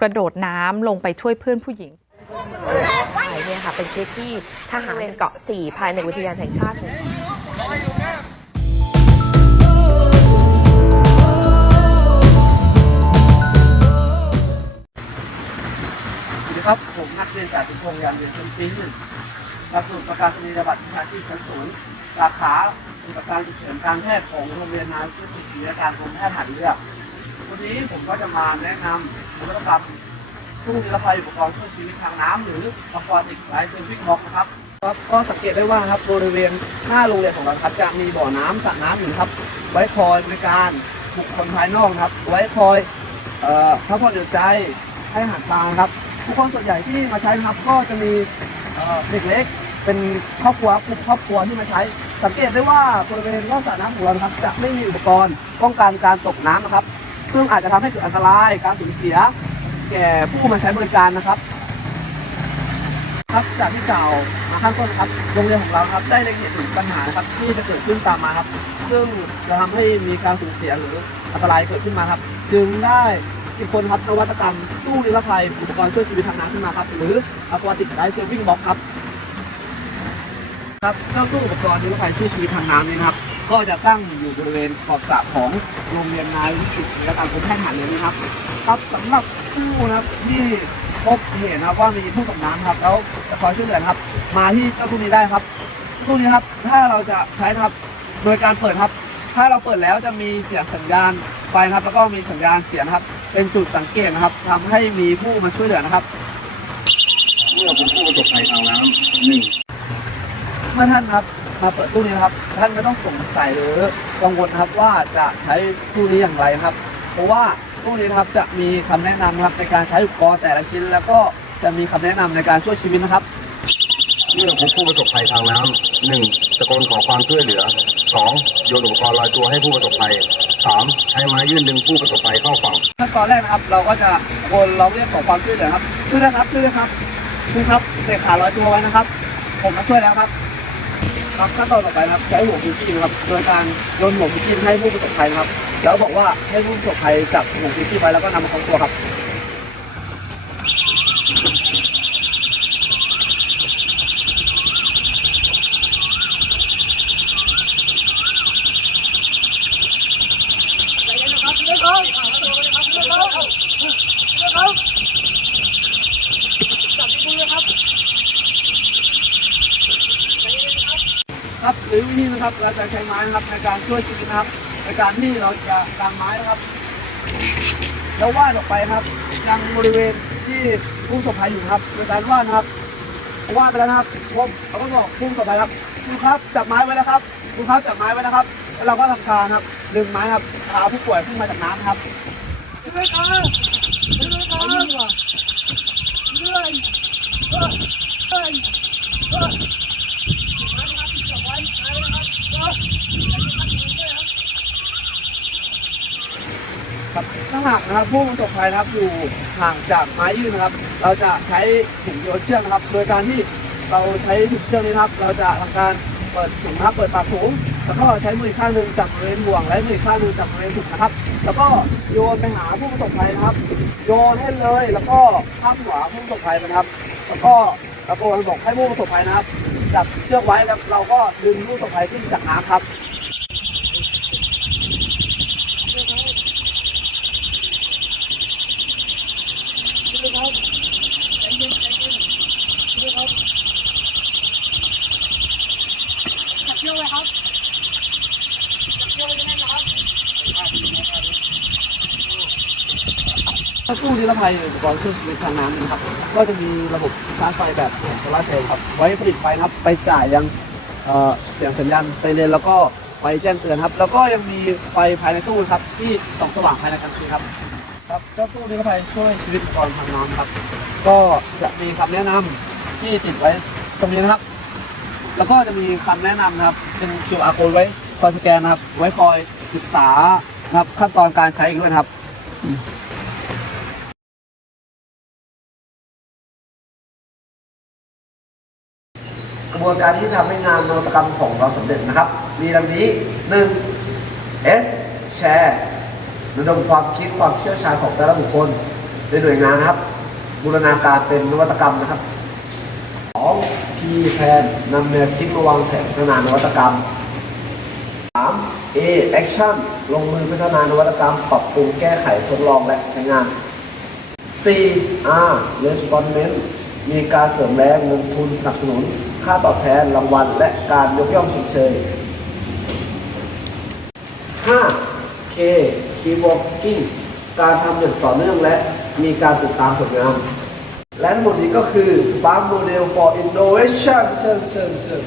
กระโดดน้ำลงไปช่วยเพื่อนผู้หญิงถ่เนี่ยค่ะเป็นคลิปที่ทหารเวรเกาะสี่ภายในอุทยานแห่งชาติสวัสดีครับผมนักเรียนจากสิพงษ์ยานเรียนชั้นปีหนึ่งหลักสูตรประกาศนียบัตรวิชาชีพชั้นสูงสาขาปฏิบัติการฉุกเฉินการแพทย์ของโรงเรียนนาวิทยาการกรมแพทย์หัดเรือวันนี้ผมก็จะมาแนะนำ นวัตกรรมตู้นิรภัยอุปกรณ์ช่วยชีวิตทางน้ำหรือ Aquatic Life Saving Box นะครับครับก็สังเกตได้ว่าครับบริเวณหน้าโรงเรียนของเราครับจะมีบ่อน้ำสระน้ำอยู่ครับ ไว้คอยบริการบุคคลภายนอกครับ ไว้คอยเอ่อพักผ่อนหย่อนใจให้อาหารปลาครับผู้คนส่วนใหญ่ที่มาใช้นะครับก็จะมีเด็กเล็กเป็นครอบครัวกลุ่มครอบครัวที่มาใช้ สังเกตได้ว่าบริเวณรอบสระน้ำของเราครับจะไม่มีอุปกรณ์ป้องกันการตกน้ำนะครับ ซึ่งอาจจะทำให้เกิดอันตรายการสูญเสีย แก่ผู้มาใช้บริการนะครับ ครับจากที่กล่าวมาข้างต้นครับโรงเรียนของเราครับ ได้เล็งเห็นถึงปัญหาครับที่จะเกิดขึ้นตามมาครับ ซึ่งจะทำให้มีการสูญเสียหรืออันตรายเกิดขึ้นมาครับ จึงได้คิดคนครับนวัตกรรมตู้นิรภัยอุปกรณ์ช่วยชีวิตทางน้ำขึ้นมาครับ หรือ Aquatic Life Saving Box ครับครับเจ้าตู้อุปกรณ์นิรภัยช่วยชีวิตทางน้ำนี้นะครับ ก็จะตั้งอยู่บริเวณขอบสระของโรงเรียนนายวิจิตรและการกรมแพทย์หันเลยนะครับ ครับสำหรับผู้นะครับที่พบเห็นนะครับว่ามีผู้ตกน้ำครับแล้วจะคอยช่วยเหลือนะครับ มาที่เจ้าตู้นี้ได้ครับตู้นี้ครับถ้าเราจะใช้นะครับโดยการเปิดครับ ถ้าเราเปิดแล้วจะมีเสียงสัญญาณไฟนะครับ แล้วก็มีสัญญาณเสียงนะครับ เป็นจุดสังเกตนะครับทำให้มีผู้มาช่วยเหลือนะครับเมื่อผมผู้ประสบภัยทางน้ำหนึ่งเมื่อท่านครับ มาเปิดตู้นี้นะครับ ท่านไม่ต้องสงสัยหรือกังวลนะครับว่าจะใช้ตู้นี้อย่างไรนะครับ เพราะว่าตู้นี้นะครับจะมีคำแนะนำนะครับในการใช้อุปกรณ์แต่ละชิ้น แล้วก็จะมีคำแนะนำในการช่วยชีวิตนะครับเมื่อพบผู้ประสบภัยทางน้ำหนึ่งตะโกนขอความช่วยเหลือสองโยนอุปกรณ์ลอยตัวให้ผู้ประสบภัยสามใช้ไม้ยื่นดึงผู้ประสบภัยเข้าฝั่งขั้นตอนแรกนะครับ เราก็จะตะโกนร้องเรียกขอความช่วยเหลือครับช่วยด้วยครับช่วยด้วยครับคุณครับเตะขาลอยตัวไว้นะครับ ผมมาช่วยแล้วครับ ครับขั้นตอนต่อไปนะครับใช้หัวพิกี้นะครับโดยการโยนหัวพิกี้ให้ผู้ประสบภัยนะครับ แล้วบอกว่าให้ผู้ประสบภัยจับหัวพิกี้ไว้แล้วก็นำมาคล้องตัวครับ หรือวิธีนะครับเราจะใช้ไม้นะครับในการช่วยชีวิตนะครับในการที่เราจะกางไม้นะครับแล้ววาดออกไปครับยังบริเวณที่ผู้สบภัยอยู่ครับโดยการวาดนะครับวาดไปแล้วนะครับผมเราก็บอกผู้สบภัยครับคุณครับจับไม้ไว้แล้วครับคุณครับจับไม้ไว้นะครับแล้วเราก็ทำการครับดึงไม้ครับพาผู้ป่วยขึ้นมาจากน้ำครับช่วยกันช่วยกันช่วยช่วยช่วย ครับถ้า หากนะครับผู้ประสบภัยนะครับอยู่ห่างจากไม้ยื่นนะครับ เราจะใช้ถุงโยนเชือกนะครับ โดยการที่เราใช้ถุงเชือกนี้นะครับ เราจะทำการเปิดถุงนะครับ เปิดปากถุงแล้วก็ใช้มือข้างหนึ่งจับบริเวณห่วง และมือข้างหนึ่งจับบริเวณถุงนะครับ แล้วก็โยนไปหาผู้ประสบภัยนะครับ โยนให้เลย แล้วก็ข้ามหัวผู้ประสบภัยนะครับ แล้วก็ตะโกนบอกให้ผู้ประสบภัยนะครับจับเชือกไว้แล้วเราก็ดึงผู้ประสบภัยขึ้นจากน้ำครับ ถ้าตู้นิรภัยอุปกรณ์ช่วยชีวิตทางน้ำนะครับ ก็จะมีระบบชาร์จไฟแบบโซลาร์เซลล์ครับ ไว้ผลิตไฟนะครับ ไปจ่ายยังเอ่อเสียงสัญญาณไซเรนแล้วก็ไฟแจ้งเตือนครับ แล้วก็ยังมีไฟภายในตู้ครับ ที่ส่องสว่างภายในกลางคืนครับ ครับ เจ้าตู้นิรภัยช่วยชีวิตอุปกรณ์ทางน้ำครับ ก็จะมีคำแนะนำที่ติดไว้ตรงนี้นะครับ แล้วก็จะมีคำแนะนำนะครับ เป็น QR code ไว้คอยสแกนนะครับ ไว้คอยศึกษานะครับขั้นตอนการใช้อีกด้วยครับกระบวนการที่ทำให้งานนวัตกรรมของเราสำเร็จนะครับ มีดังนี้ 1. S แชร์ระดมความคิดความเชี่ยวชาญของแต่ละบุคคลในหน่วยงานนะครับ บูรณาการเป็นนวัตกรรมนะครับ สอง P plan นำแนวคิดมาวางแผนพัฒนานวัตกรรม 3. A action ลงมือพัฒนานวัตกรรม ปรับปรุงแก้ไขทดลองและใช้งาน 4. R respondent มีการเสริมแรงเงินทุนสนับสนุน ค่าตอบแทนรางวัล และการยกย่องชมเชย 5. K keep working การทำอย่างต่อเนื่องและมีการติดตามผลงาน และทั้งหมดนี้ก็คือ Spark Model for Innovation เชิญเชิญเชิญ